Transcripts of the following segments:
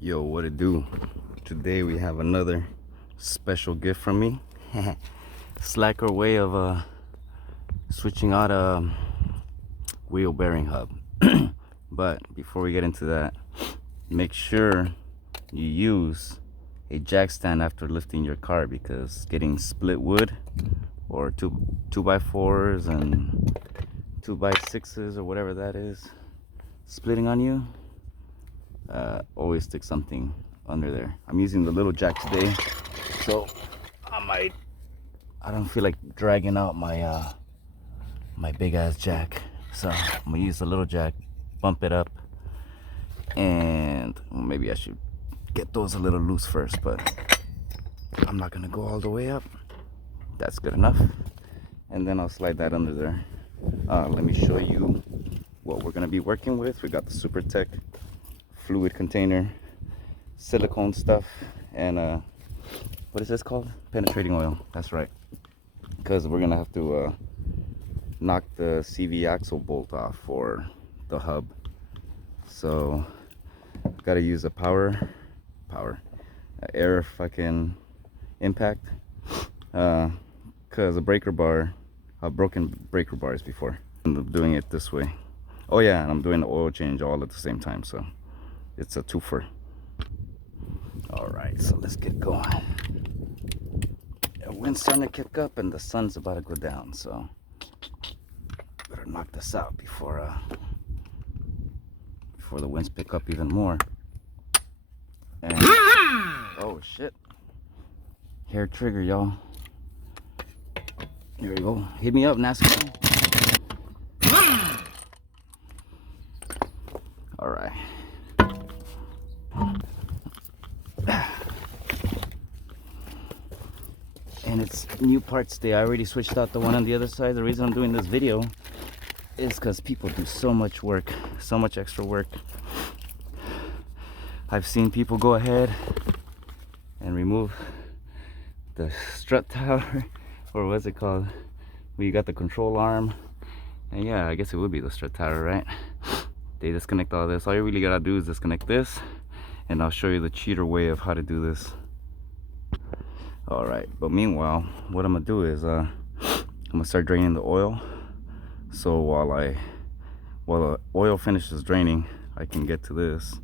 Yo, what it do? Today we have another special gift from me. Slacker way of switching out a wheel bearing hub. But before we get into that, make sure you use a jack stand after lifting your car, because getting split wood or two by fours and 2x6s or whatever that is splitting on you, always stick something under there. I'm using the little jack today, so I don't feel like dragging out my my big ass jack, so I'm gonna use the little jack, bump it up, and maybe I should get those a little loose first, but I'm not gonna go all the way up. That's good enough, and then I'll slide that under there. Let me show you what we're gonna be working with. We got the Super Tech fluid container, silicone stuff, and what is this called? Penetrating oil. That's right, because we're gonna have to knock the CV axle bolt off for the hub. So gotta use a air fucking impact, because a breaker bar, I've broken breaker bars before. I'm doing it this way. Oh yeah, and I'm doing the oil change all at the same time, so it's a twofer. All right, so let's get going. The wind's starting to kick up and the sun's about to go down, so better knock this out before the winds pick up even more. And oh shit, hair trigger, y'all. There we go. Hit me up, NASCAR. All right. And it's new parts day. I already switched out the one on the other side. The reason I'm doing this video is because people do so much work, so much extra work. I've seen people go ahead and remove the strut tower, or what's it called, where you got the control arm. And yeah, I guess it would be the strut tower, right? They disconnect all this. All you really gotta do is disconnect this, and I'll show you the cheater way of how to do this. All right, but meanwhile, what I'm gonna do is I'm gonna start draining the oil. So while the oil finishes draining, I can get to this.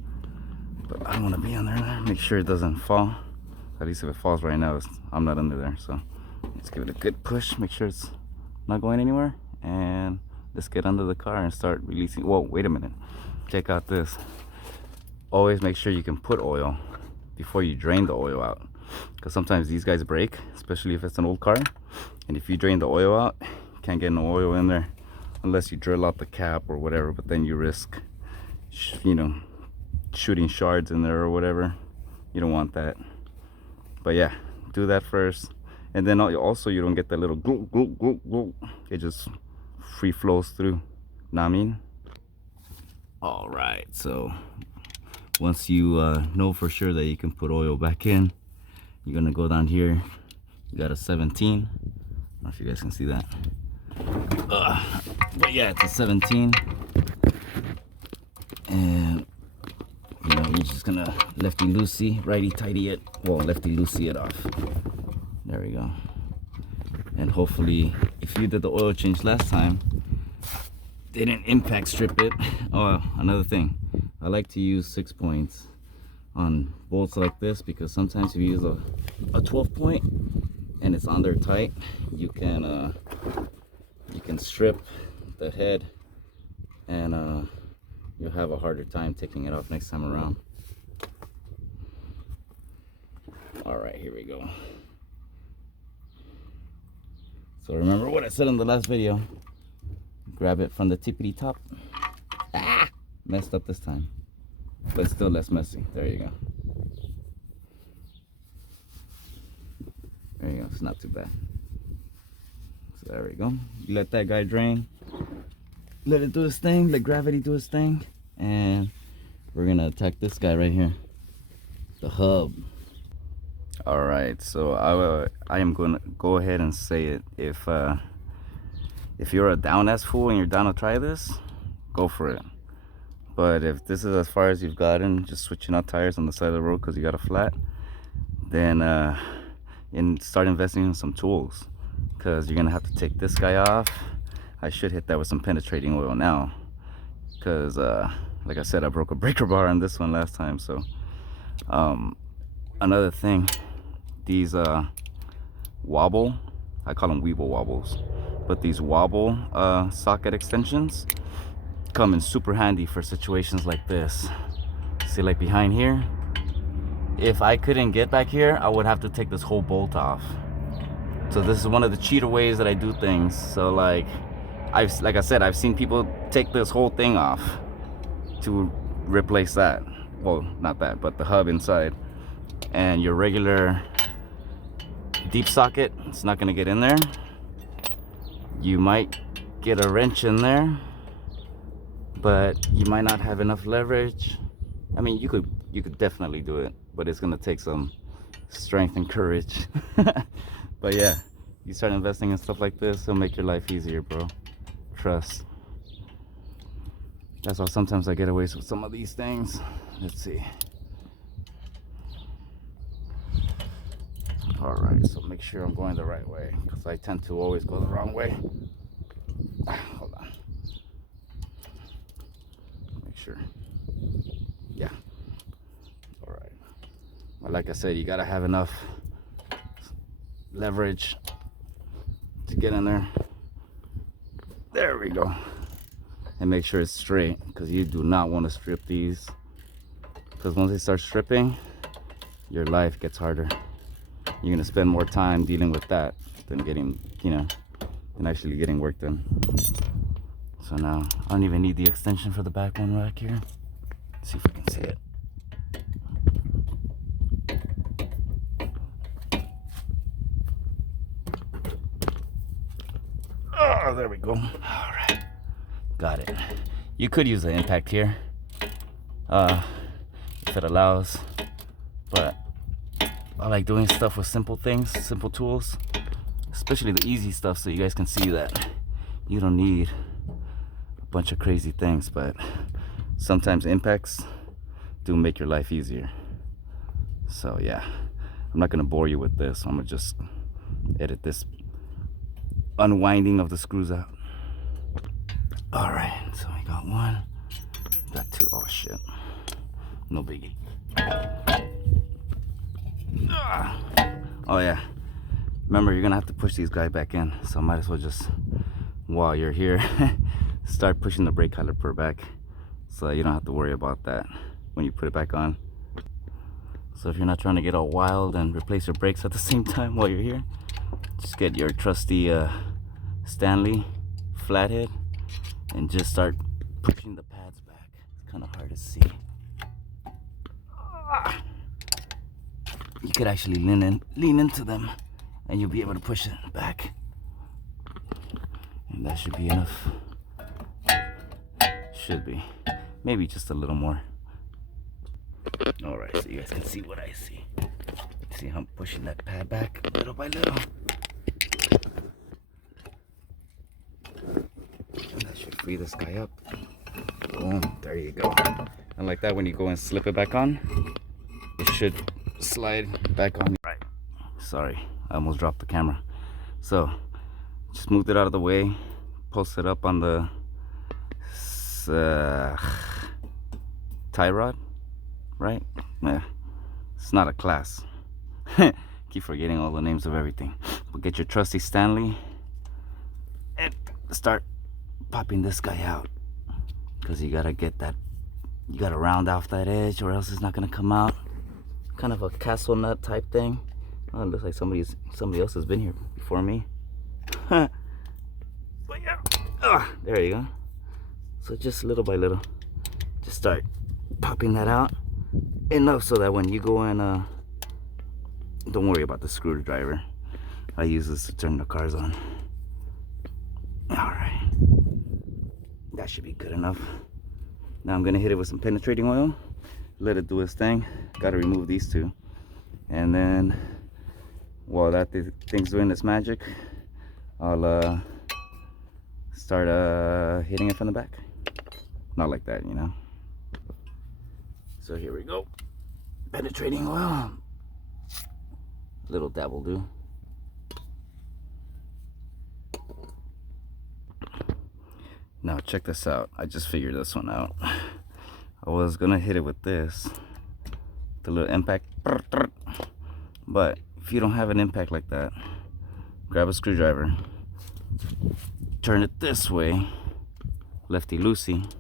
But I don't want to be under there. Make sure it doesn't fall. At least if it falls right now, I'm not under there. So let's give it a good push. Make sure it's not going anywhere, and let's get under the car and start releasing. Whoa, wait a minute. Check out this. Always make sure you can put oil before you drain the oil out, because sometimes these guys break, especially if it's an old car. And if you drain the oil out, you can't get no oil in there unless you drill out the cap or whatever. But then you risk, you know, shooting shards in there or whatever. You don't want that. But yeah, do that first, and then also you don't get that little glug, glug, glug, glug. It just free flows through. Know what I mean? All right, so once you know for sure that you can put oil back in, you're gonna go down here. You got a 17. I don't know if you guys can see that. But yeah, it's a 17. And you know, you're just gonna lefty loosey, righty tighty it. Well, lefty loosey it off. There we go. And hopefully, if you did the oil change last time, they didn't impact strip it. Oh, another thing, I like to use 6 points on bolts like this, because sometimes if you use a 12 point and it's on there tight, you can strip the head, and you'll have a harder time taking it off next time around. All right, here we go. So remember what I said in the last video. Grab it from the tippity top. Ah, messed up this time, but still less messy. There you go. There you go. It's not too bad. So there we go. You let that guy drain. Let it do his thing. Let gravity do his thing. And we're gonna attack this guy right here, the hub. All right. So I am gonna go ahead and say it. If you're a down ass fool and you're down to try this, go for it. But if this is as far as you've gotten, just switching out tires on the side of the road because you got a flat, then start investing in some tools, because you're gonna have to take this guy off. I should hit that with some penetrating oil now, because like I said, I broke a breaker bar on this one last time. So another thing, these wobble, I call them weeble wobbles, but these wobble socket extensions come in super handy for situations like this. See, like behind here, if I couldn't get back here, I would have to take this whole bolt off. So this is one of the cheater ways that I do things. So like I said, I've seen people take this whole thing off to replace that. Well, not that, but the hub inside. And your regular deep socket, it's not gonna get in there. You might get a wrench in there, but you might not have enough leverage. I mean, you could definitely do it, but it's gonna take some strength and courage. But yeah, you start investing in stuff like this, it'll make your life easier, bro. Trust. That's why sometimes I get away with some of these things. Let's see. All right, so make sure I'm going the right way, because I tend to always go the wrong way. Hold on. Make sure. Yeah. All right. Well, like I said, you gotta have enough leverage to get in there. There we go. And make sure it's straight, because you do not want to strip these, because once they start stripping, your life gets harder. You're gonna spend more time dealing with that than getting, than actually getting work done. So now I don't even need the extension for the back one right here. Let's see if I can see it. Oh, there we go. All right, got it. You could use the impact here, if it allows, but I like doing stuff with simple things, simple tools, especially the easy stuff, so you guys can see that you don't need a bunch of crazy things. But sometimes impacts do make your life easier. So yeah, I'm not gonna bore you with this. I'm gonna just edit this unwinding of the screws out. All right, so we got one, got two. Oh shit, no biggie. Oh yeah, remember, you're gonna have to push these guys back in, so might as well just, while you're here, start pushing the brake caliper back, so you don't have to worry about that when you put it back on. So if you're not trying to get all wild and replace your brakes at the same time while you're here, just get your trusty Stanley flathead and just start pushing the pads back. It's kind of hard to see. You could actually lean into them, and you'll be able to push it back. And that should be enough. Should be. Maybe just a little more. All right, so you guys can see what I see. See how I'm pushing that pad back little by little. And that should free this guy up. Boom, there you go. And like that, when you go and slip it back on, it should slide back on. Right. Sorry, I almost dropped the camera. So just moved it out of the way, posted up on the tie rod, right? Yeah, it's not a class. Keep forgetting all the names of everything. But get your trusty Stanley and start popping this guy out, because you gotta get that, you gotta round off that edge, or else it's not gonna come out. Kind of a castle nut type thing. Oh, it looks like somebody else has been here before me. But yeah, there you go. So just little by little, just start popping that out enough so that when you go in, don't worry about the screwdriver. I use this to turn the cars on. All right, that should be good enough. Now I'm gonna hit it with some penetrating oil, let it do its thing. Gotta remove these two, and then while that thing's doing its magic, I'll start hitting it from the back. Not like that, So here we go. Penetrating oil. Little dab will do. Now check this out. I just figured this one out. I was gonna hit it with this, the little impact, but if you don't have an impact like that, grab a screwdriver, turn it this way, lefty loosey,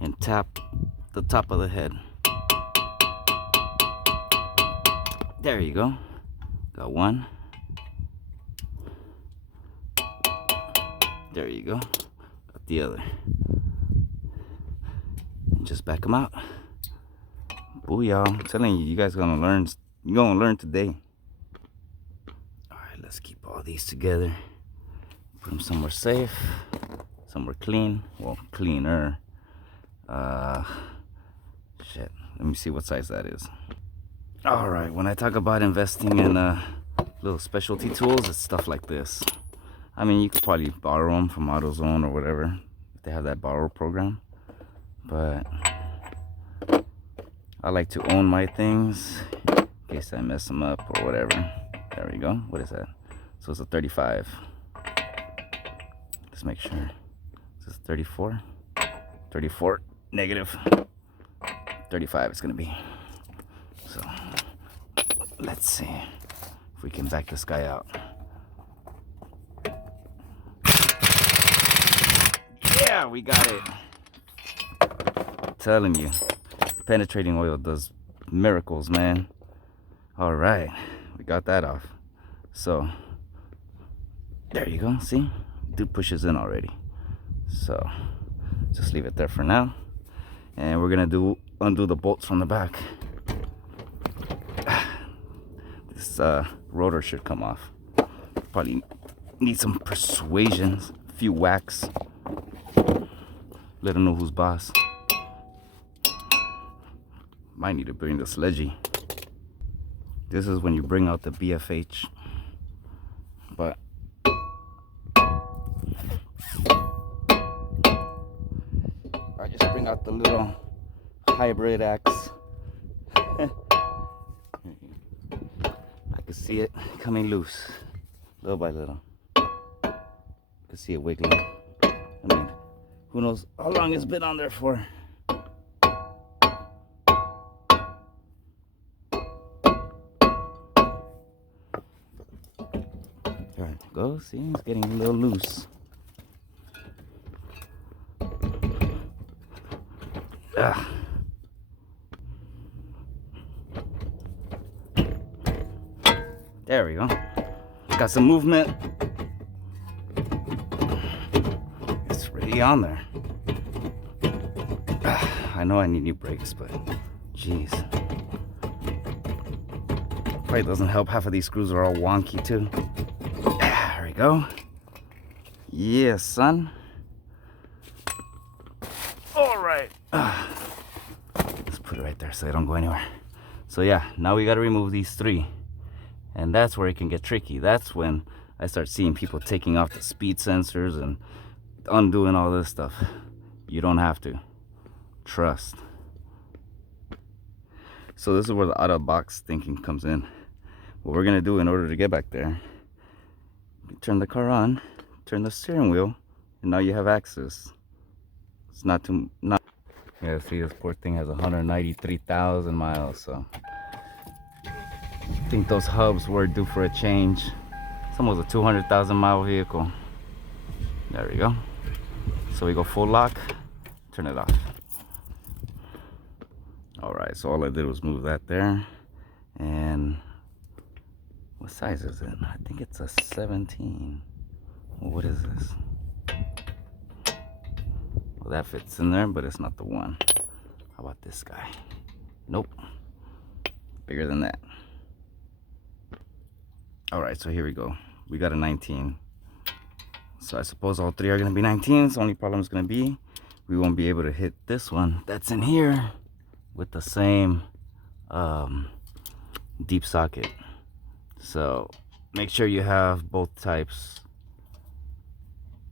and tap the top of the head. There you go. Got one. There you go. Got the other. And just back them out. Booyah. I'm telling you, you guys are gonna learn. You're gonna learn today. Alright, let's keep all these together. Put them somewhere safe. Somewhere clean. Well, cleaner. Shit. Let me see what size that is. Alright, when I talk about investing in little specialty tools, it's stuff like this. I mean, you could probably borrow them from AutoZone or whatever, if they have that borrow program. But I like to own my things in case I mess them up or whatever. There we go. What is that? So it's a 35. Let's make sure. Is this 34? 34 negative. 35 it's gonna be. So let's see if we can back this guy out. Yeah, we got it. I'm telling you, penetrating oil does miracles, man. All right, we got that off. So there you go. See, dude pushes in already. So just leave it there for now, and we're gonna undo the bolts from the back. This rotor should come off. Probably need some persuasions, a few whacks. Let them know who's boss. Might need to bring the sledgy. This is when you bring out the BFH. But I just bring out the little hybrid axe. I can see it coming loose, little by little. I can see it wiggling. I mean, who knows how long it's been on there for. There it goes. See, it's getting a little loose. Ugh. There we go. Got some movement. It's really on there. I know I need new brakes, but jeez. Probably doesn't help. Half of these screws are all wonky too. There we go. Yeah, son. All right. Let's put it right there so they don't go anywhere. So yeah, now we got to remove these three. And that's where it can get tricky. That's when I start seeing people taking off the speed sensors and undoing all this stuff. You don't have to. Trust. So this is where the out-of-box thinking comes in. What we're gonna do in order to get back there, turn the car on, turn the steering wheel, and now you have access. It's not too yeah, see, this poor thing has 193,000 miles, so I think those hubs were due for a change. It's almost a 200,000 mile vehicle. There we go. So we go full lock, turn it off. All right, so all I did was move that there. And what size is it? I think it's a 17. Well, what is this? Well, that fits in there, but it's not the one. How about this guy? Nope. Bigger than that. All right, so here we go. We got a 19. So I suppose all three are gonna be 19s. The only problem is gonna be we won't be able to hit this one that's in here with the same deep socket. So make sure you have both types,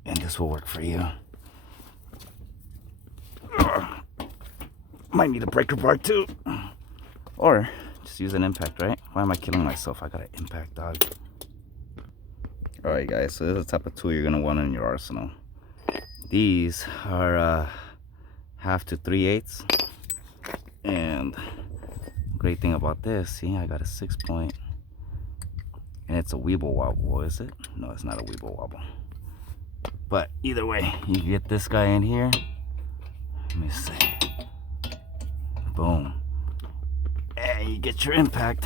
and this will work for you. Might need a breaker bar too. Or just use an impact, right? Why am I killing myself? I got an impact, dog. Alright guys, so this is the type of tool you're gonna want in your arsenal. These are 1/2 to 3/8. And great thing about this, see, I got a 6-point. And it's a weeble wobble, is it? No, it's not a weeble wobble. But either way, you get this guy in here. Let me see. Boom. And you get your impact.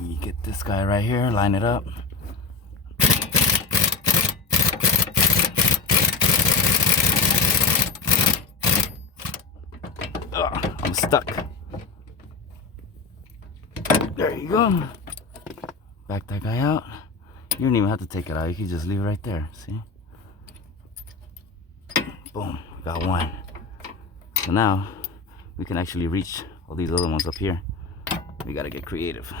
You get this guy right here, line it up. Ugh, I'm stuck. There you go. Back that guy out. You don't even have to take it out. You can just leave it right there. See? Boom. Got one. So now we can actually reach all these other ones up here. We gotta get creative.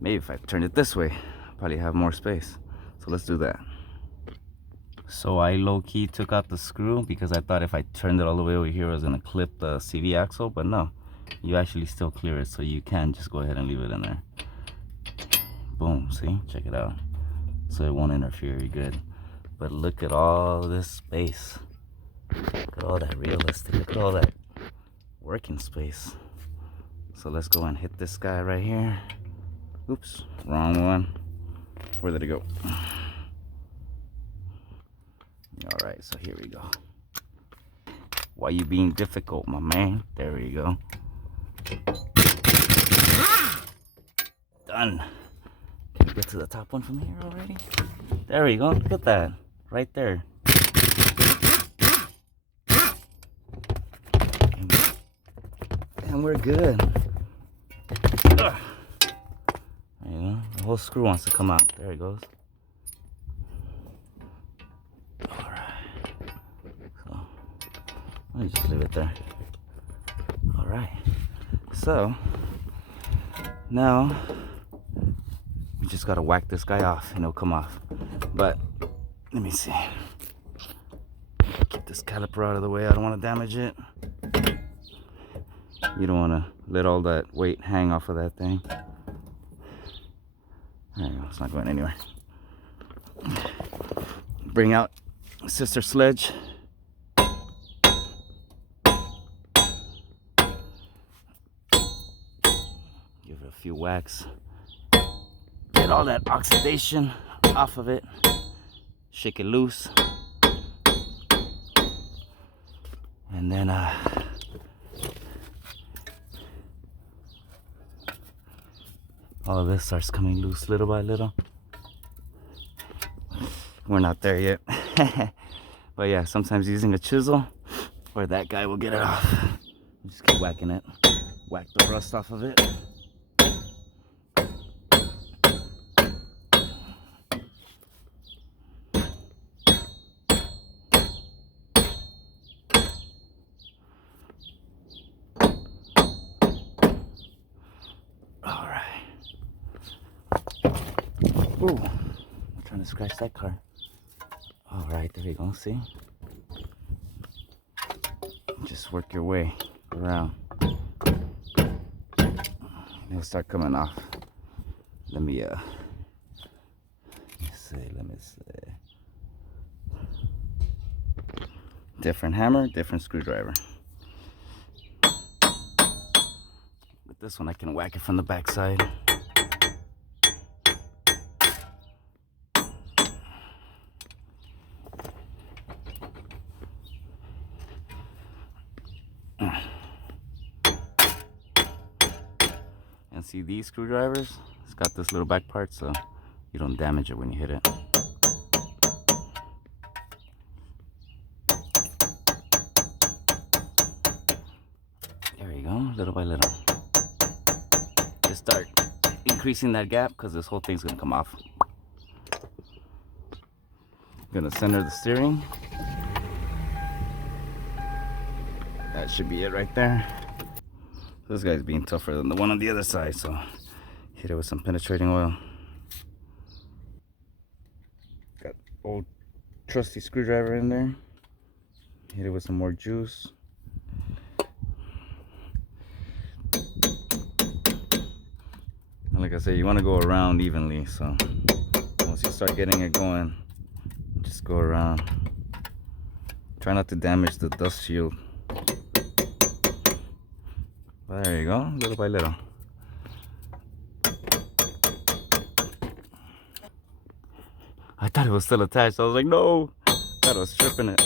Maybe if I turn it this way, I'll probably have more space. So let's do that. So I low-key took out the screw because I thought if I turned it all the way over here, I was gonna clip the CV axle, but no. You actually still clear it, so you can just go ahead and leave it in there. Boom, see? Check it out. So it won't interfere, you're good. But look at all this space. Look at all that realistic, look at all that working space. So let's go and hit this guy right here. Oops, wrong one. Where did it go? Alright, so here we go. Why you being difficult, my man? There we go. Done. Can we get to the top one from here already? There we go. Look at that. Right there. And we're good. Ugh. There you go. The whole screw wants to come out. There it goes. Let me just leave it there. Alright. So now we just gotta whack this guy off and it'll come off. But let me see. Keep this caliper out of the way. I don't want to damage it. You don't want to let all that weight hang off of that thing. There you go. It's not going anywhere. Bring out sister sledge. Give it a few whacks. Get all that oxidation off of it. Shake it loose. And then all of this starts coming loose little by little. We're not there yet. But yeah, sometimes using a chisel or that guy will get it off. Just keep whacking it. Whack the rust off of it. Ooh, I'm trying to scratch that car. All right, there we go. See? Just work your way around. It'll start coming off. Let me see. Different hammer, different screwdriver. With this one, I can whack it from the back side. And see these screwdrivers? It's got this little back part so you don't damage it when you hit it. There you go, little by little. Just start increasing that gap because this whole thing's gonna come off. Gonna center the steering. That should be it right there. This guy's being tougher than the one on the other side, so hit it with some penetrating oil. Got old trusty screwdriver in there. Hit it with some more juice. And like I said, you want to go around evenly, so once you start getting it going, just go around. Try not to damage the dust shield. There you go, little by little. I thought it was still attached. I was like, no! I thought I was stripping it.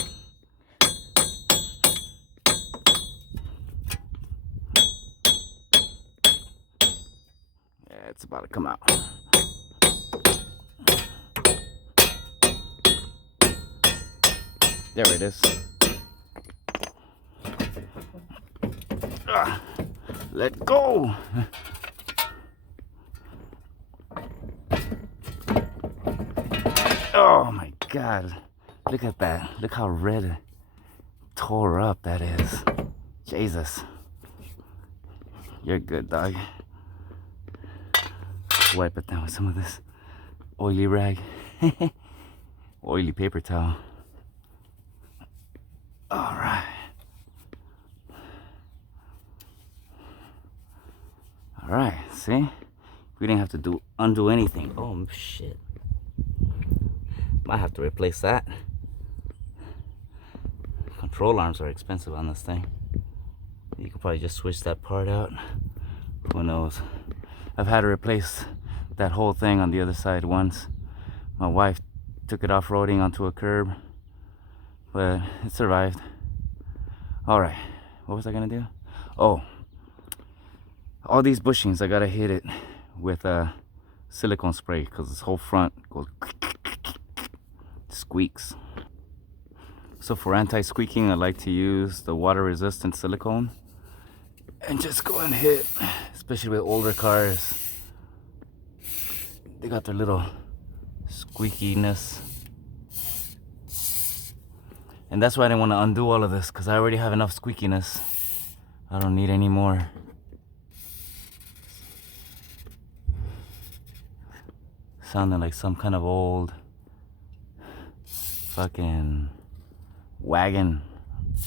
Yeah, it's about to come out. There it is. Let go! Oh my God, look at that. Look how red, tore up that is. Jesus. You're good, dog. Wipe it down with some of this oily rag. Oily paper towel. Alright. Alright, see? We didn't have to undo anything. Oh shit. Might have to replace that. Control arms are expensive on this thing. You could probably just switch that part out. Who knows? I've had to replace that whole thing on the other side once. My wife took it off-roading onto a curb, but it survived. Alright, what was I gonna do? Oh, all these bushings, I gotta hit it with a silicone spray because this whole front goes squeaks. So for anti-squeaking, I like to use the water-resistant silicone and just go and hit, especially with older cars. They got their little squeakiness. And that's why I didn't want to undo all of this, because I already have enough squeakiness. I don't need any more. Sounding like some kind of old fucking wagon,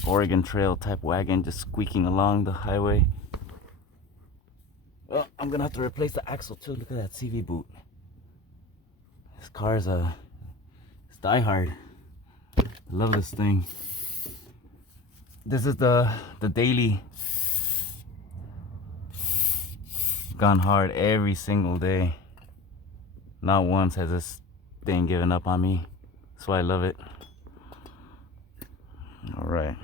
Oregon Trail type wagon, just squeaking along the highway. Well, I'm gonna have to replace the axle too. Look at that CV boot. This car is it's die hard. I love this thing. This is the daily. Gone hard every single day. Not once has this thing given up on me. That's why I love it. Alright.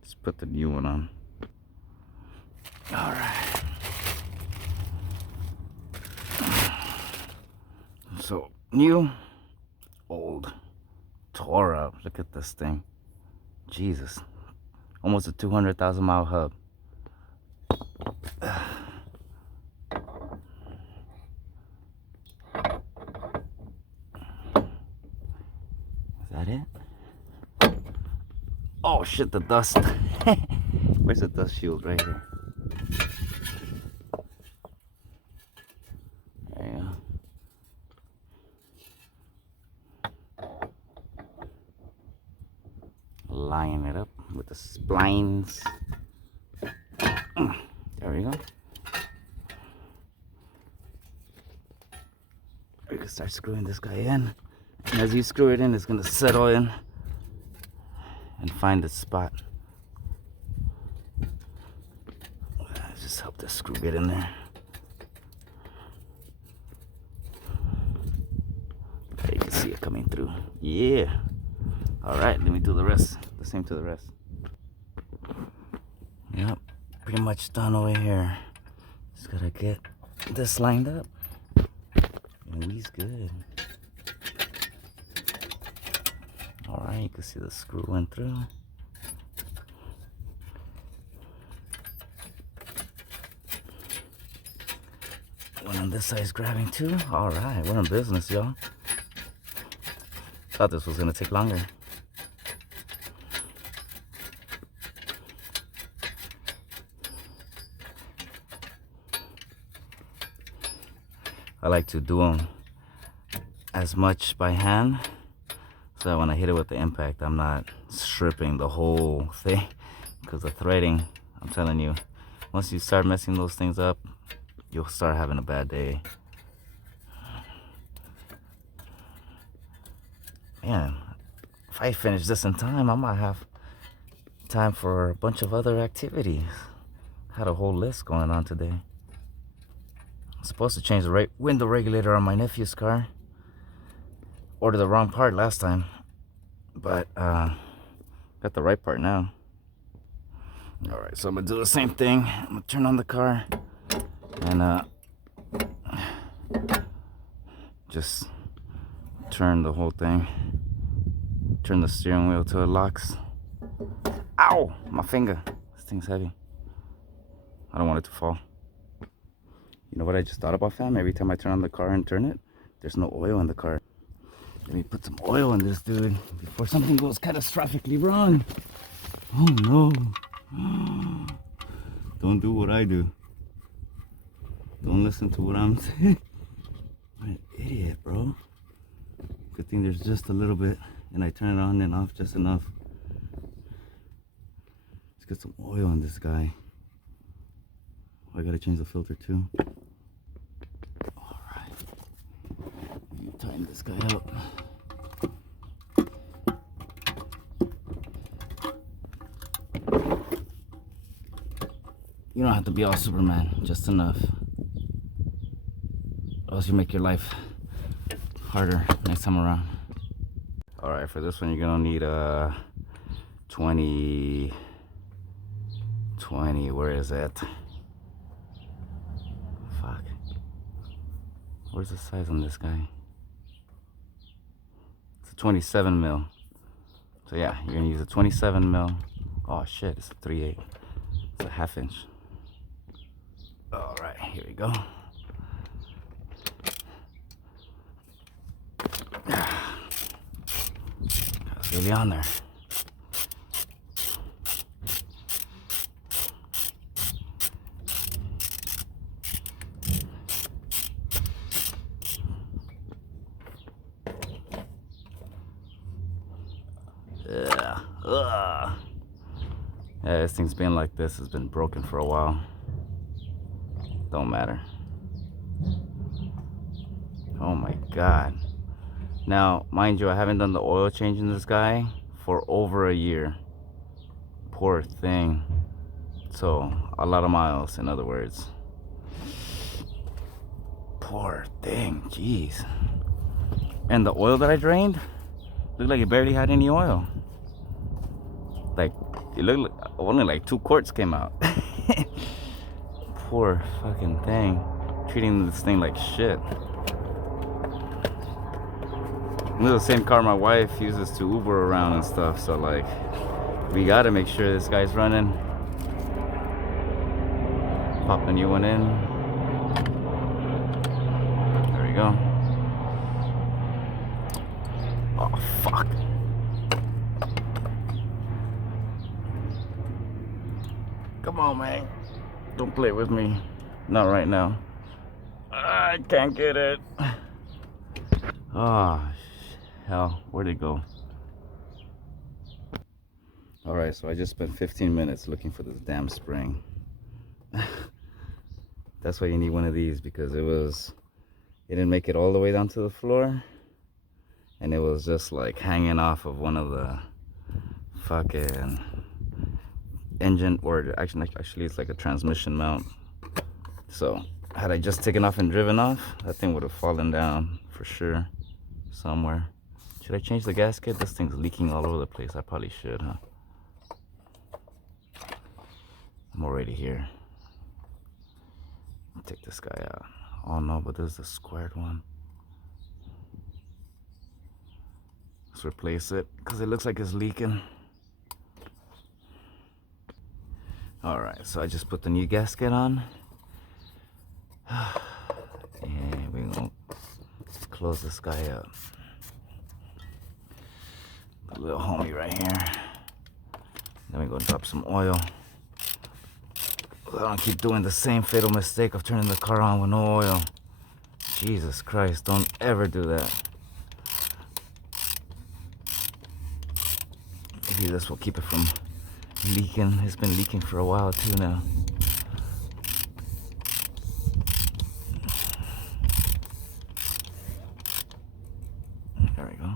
Let's put the new one on. Alright. So, new, old, tore up. Look at this thing. Jesus. Almost a 200,000 mile hub. Is that it? Oh shit, the dust. Where's the dust shield? Right here. There you go. Line it up with the splines. There we go. We can start screwing this guy in. And as you screw it in, it's gonna settle in and find its spot. Just help this screw get in there. There you can see it coming through. Yeah. Alright, let me do the rest. The same to the rest. Yep, pretty much done over here. Just gotta get this lined up. And he's good. Alright, you can see the screw went through. One on this side is grabbing too. Alright, we're in business, y'all. Thought this was gonna take longer. I like to do them as much by hand, so that when I hit it with the impact, I'm not tripping the whole thing because the threading. I'm telling you, once you start messing those things up, you'll start having a bad day. Man, if I finish this in time, I might have time for a bunch of other activities. Had a whole list going on today. I'm supposed to change the window regulator on my nephew's car. Ordered the wrong part last time, but got the right part now. Alright, so I'm gonna do the same thing. I'm gonna turn on the car and just turn the whole thing. Turn the steering wheel till it locks. Ow! My finger. This thing's heavy. I don't want it to fall. You know what I just thought about, fam? Every time I turn on the car and turn it, there's no oil in the car. Let me put some oil in this, dude, before something goes catastrophically wrong. Oh no. Don't do what I do. Don't listen to what I'm saying. I'm an idiot, bro. Good thing there's just a little bit, and I turn it on and off just enough. Let's get some oil on this guy. Oh, I gotta change the filter too. Alright. Let me tighten this guy up. You don't have to be all Superman, just enough. Or else you make your life harder next time around. Alright, for this one you're gonna need a 20, where is it? Fuck. Where's the size on this guy? It's a 27 mil. So yeah, you're gonna use a 27 mil. Oh shit, it's a 3/8. It's a ½ inch. Alright, here we go. That's really on there. Yeah, this thing's been like this. It's been broken for a while. Don't matter. Oh my god. Now, mind you, I haven't done the oil change in this guy for over a year. Poor thing. So, a lot of miles, in other words. Poor thing, jeez. And the oil that I drained looked like it barely had any oil. Like, it looked like only like 2 quarts came out. Poor fucking thing. Treating this thing like shit. This is the same car my wife uses to Uber around and stuff, so like, we gotta make sure this guy's running. Pop the new one in. There we go. Oh fuck. Come on, man. Don't play with me. Not right now. I can't get it. Oh, hell. Where'd it go? Alright, so I just spent 15 minutes looking for this damn spring. That's why you need one of these, because it didn't make it all the way down to the floor. And it was just like hanging off of one of the fucking engine, or actually it's like a transmission mount. So had I just taken off and driven off, that thing would have fallen down for sure somewhere. Should I change the gasket? This thing's leaking all over the place. I probably should, huh? I'm already here. Take this guy out. Oh no, but this is the squared one. Let's replace it because it looks like it's leaking. Alright, so I just put the new gasket on. And we're gonna close this guy up. The little homie right here. Then we're gonna drop some oil. I don't keep doing the same fatal mistake of turning the car on with no oil. Jesus Christ, don't ever do that. If hopefully this will keep it from leaking. It's been leaking for a while too now. There we go.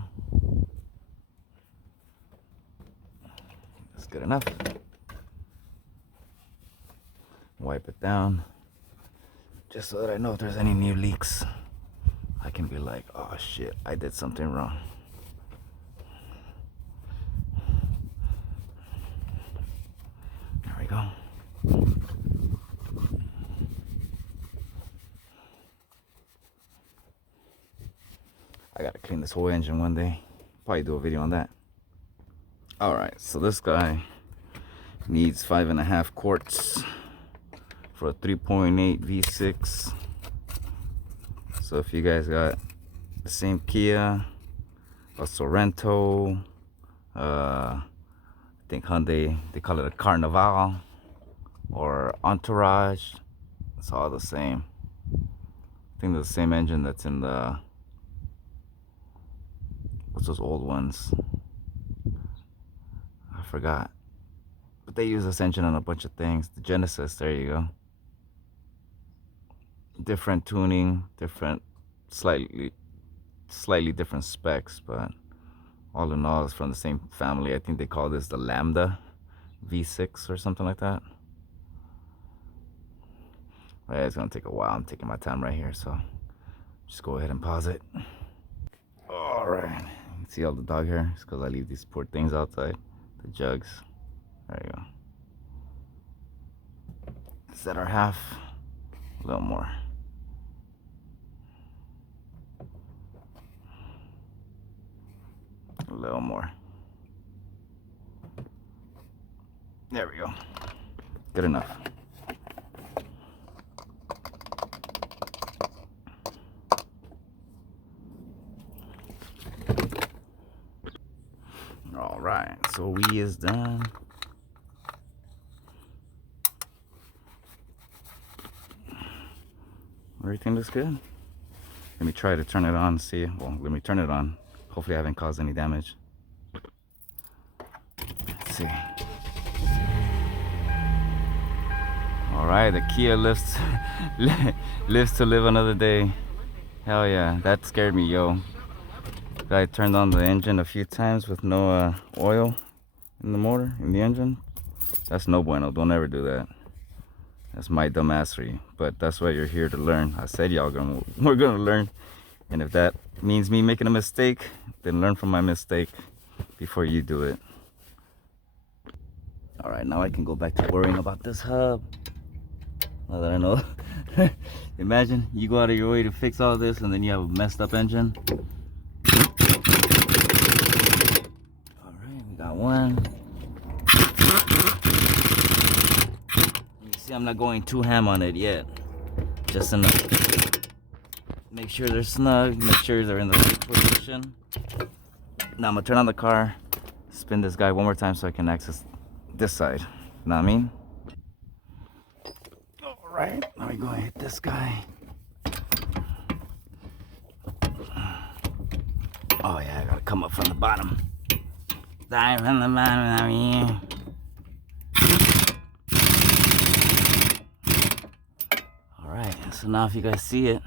That's good enough. Wipe it down just so that I know if there's any new leaks. I can be like, oh shit, I did something wrong. There we go. I gotta clean this whole engine one day. Probably do a video on that. Alright, so this guy needs 5.5 quarts for a 3.8 V6. So if you guys got the same Kia, a Sorento, I think Hyundai, they call it a Carnival, or Entourage, it's all the same. I think they're the same engine that's in the, what's those old ones? I forgot. But they use this engine on a bunch of things. The Genesis, there you go. Different tuning, different, slightly different specs, but all in all, it's from the same family. I think they call this the Lambda V6 or something like that. But it's gonna take a while. I'm taking my time right here, so just go ahead and pause it. All right, you can see all the dog hair. It's because I leave these poor things outside, the jugs. There you go. Set our half, a little more. A little more. There we go. Good enough. All right, so we is done. Everything looks good. Let me try to turn it on, see. Well, let me turn it on. Hopefully I haven't caused any damage. Let's see. Alright, the Kia lives to live another day. Hell yeah, that scared me, yo. I turned on the engine a few times with no oil in the motor, in the engine. That's no bueno, don't ever do that. That's my dumbassery, but that's why you're here to learn. I said we're gonna learn. And if that means me making a mistake, then learn from my mistake before you do it. All right, now I can go back to worrying about this hub. Now that I know. Imagine you go out of your way to fix all this and then you have a messed up engine. All right, we got one. You see, I'm not going too ham on it yet. Just enough. Make sure they're snug, make sure they're in the right position. Now I'm gonna turn on the car, spin this guy one more time so I can access this side. You know what I mean? All right, now we go and hit this guy. Oh yeah, I gotta come up from the bottom. Dive from the bottom, I mean. All right, so now if you guys see it,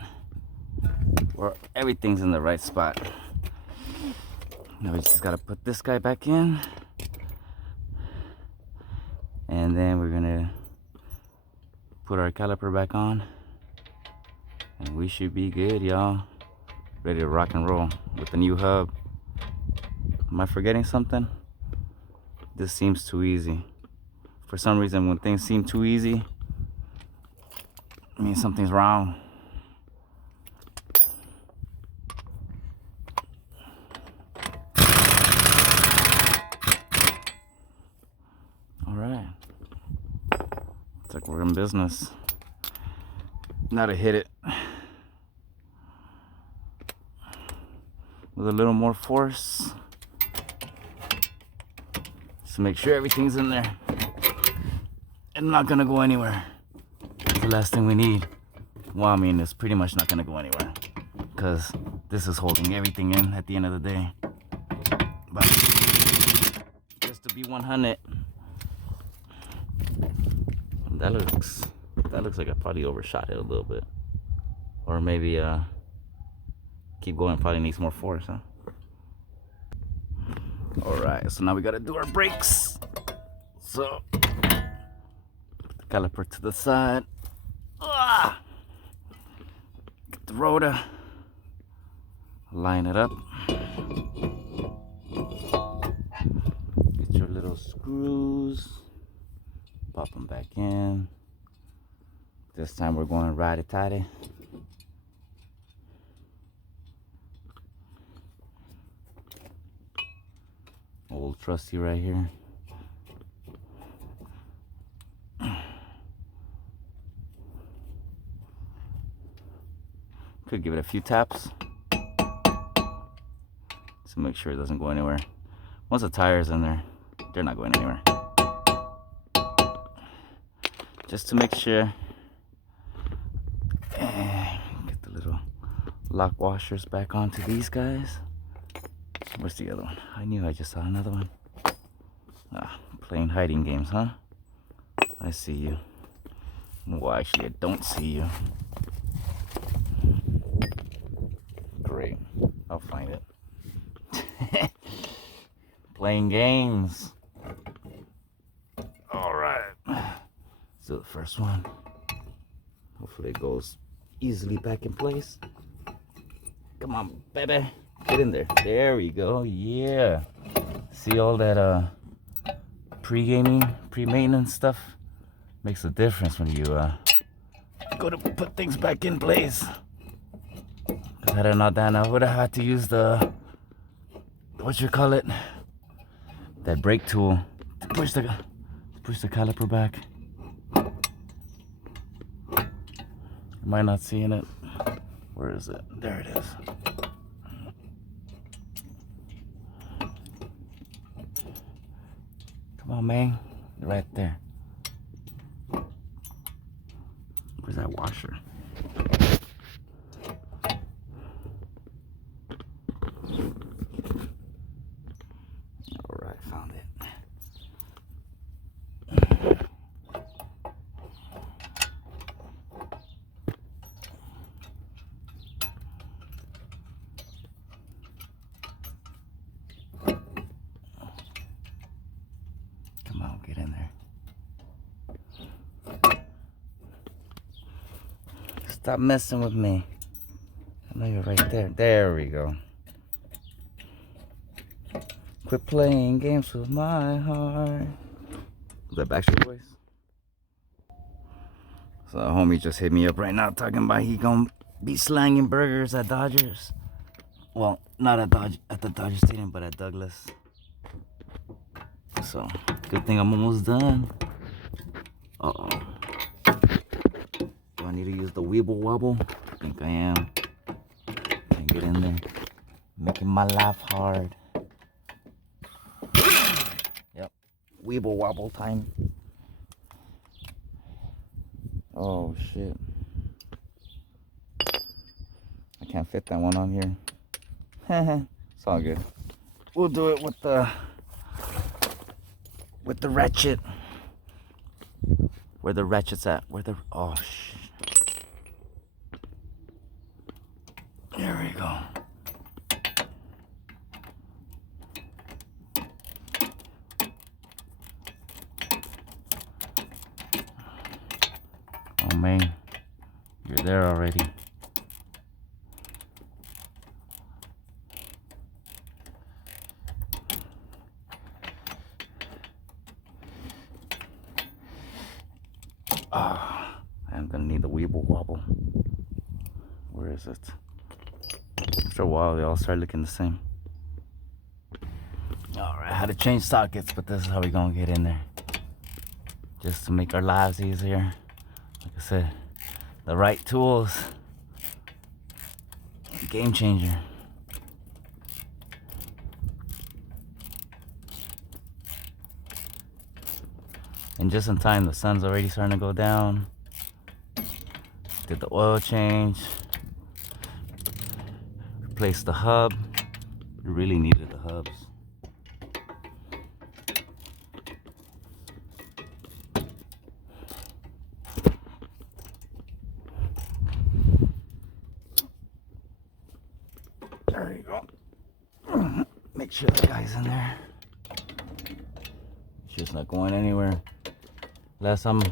where everything's in the right spot. Now we just gotta put this guy back in, and then we're gonna put our caliper back on, and we should be good, y'all. Ready to rock and roll with the new hub. Am I forgetting something? This seems too easy. For some reason, when things seem too easy, it means something's wrong. It's like we're in business. Now to hit it with a little more force, just to make sure everything's in there and not gonna go anywhere. That's the last thing we need. Well, I mean, it's pretty much not gonna go anywhere because this is holding everything in at the end of the day. But just to to be 100. That looks like I probably overshot it a little bit. Or maybe keep going, probably needs more force, huh? Alright, so now we gotta do our brakes. So put the caliper to the side. Get the rotor. Line it up. Get your little screws. Pop them back in. This time we're going righty-tighty. Old trusty right here. Could give it a few taps to make sure it doesn't go anywhere. Once the tire's in there, they're not going anywhere. Just to make sure. Get the little lock washers back onto these guys. Where's the other one? I knew I just saw another one. Playing hiding games, huh? I see you. Well, actually, I don't see you. Great. I'll find it. Playing games. Alright. Let's do the first one. Hopefully it goes easily back in place. Come on, baby. Get in there. There we go. Yeah. See all that pre-gaming, pre-maintenance stuff? Makes a difference when you go to put things back in place. Had I not done, I would have had to use the, what you call it, that brake tool to push the caliper back. Am I not seeing it? Where is it? There it is. Come on, man. Right there. Where's that washer? Alright, found it. Come on, get in there. Stop messing with me. I know you're right there. There we go. Quit playing games with my heart. Is that Backstreet Boys? So a homie just hit me up right now talking about he gonna be slanging burgers at Dodgers. Well, not at the Dodger Stadium, but at Douglas. So good thing I'm almost done. Uh-oh. Do I need to use the Weeble Wobble? I think I am. Can get in there. Making my life hard. Yep. Weeble Wobble time. Oh shit. I can't fit that one on here. It's all good. We'll do it with the ratchet. Where the ratchet's at? Where the, oh shit. There we go. Oh man, you're there already. I'm gonna need the Weeble Wobble. Where is it? After a while, they all start looking the same. Alright, I had to change sockets, but this is how we gonna get in there. Just to make our lives easier. Like I said, the right tools. Game changer. And just in time, the sun's already starting to go down. Did the oil change. Replaced the hub. We really needed the hubs. make sure the guy's in there. It's just not going anywhere. Last time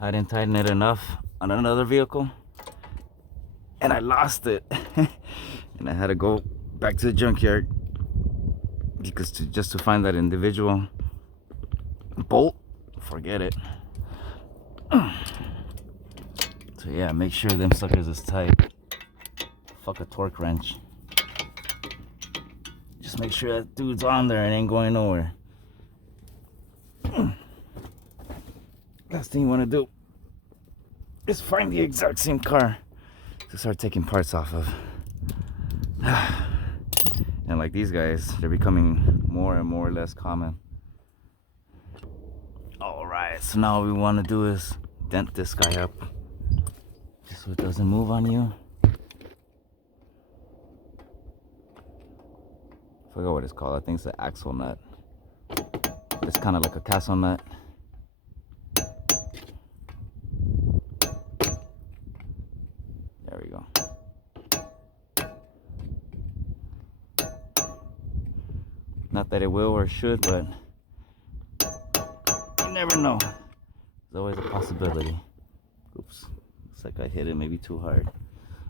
I didn't tighten it enough on another vehicle, and I lost it. And I had to go back to the junkyard because just to find that individual bolt, forget it. So yeah, make sure them suckers is tight. Fuck a torque wrench. Just make sure that dude's on there and ain't going nowhere. Last thing you want to do is find the exact same car to start taking parts off of. And like these guys, they're becoming more and more less common. Alright, so now what we want to do is dent this guy up just so it doesn't move on you. I forgot what it's called. I think it's the axle nut. It's kind of like a castle nut. There we go. Not that it will or should, but you never know. There's always a possibility. Oops. Looks like I hit it maybe too hard.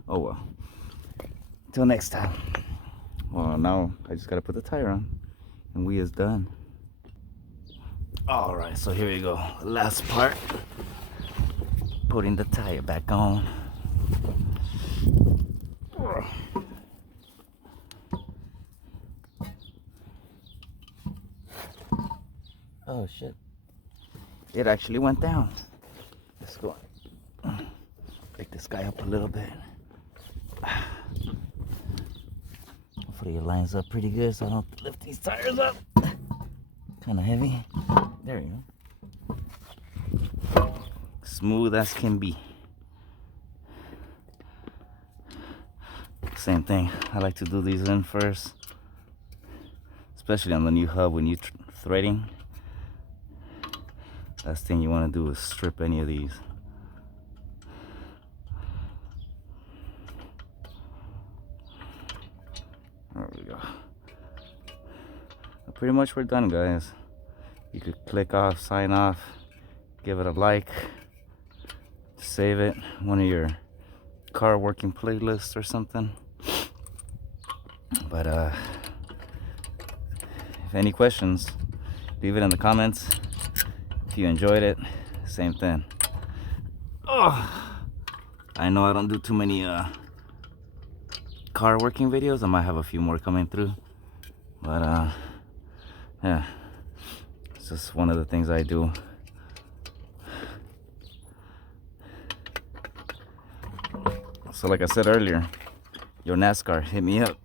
Oh well. Till next time. Well, now I just gotta put the tire on and we is done. Alright, so here we go. Last part. Putting the tire back on. Oh shit. It actually went down. Let's go. Pick this guy up a little bit. Hopefully it lines up pretty good so I don't have to lift these tires up. Kind of heavy. There you go. Smooth as can be. Same thing. I like to do these in first, especially on the new hub when you're threading. Last thing you want to do is strip any of these. There we go. Pretty much we're done, guys. You could click off, sign off, give it a like, save it, one of your car working playlists or something. But if any questions, leave it in the comments. If you enjoyed it, same thing. Oh, I know I don't do too many car working videos. I might have a few more coming through, but yeah, it's just one of the things I do. So like I said earlier, yo NASCAR, hit me up.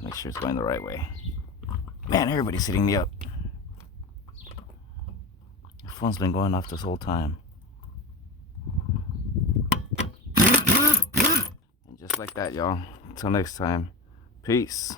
Make sure it's going the right way. Man, everybody's hitting me up. Your phone's been going off this whole time. And just like that, y'all. Until next time, peace.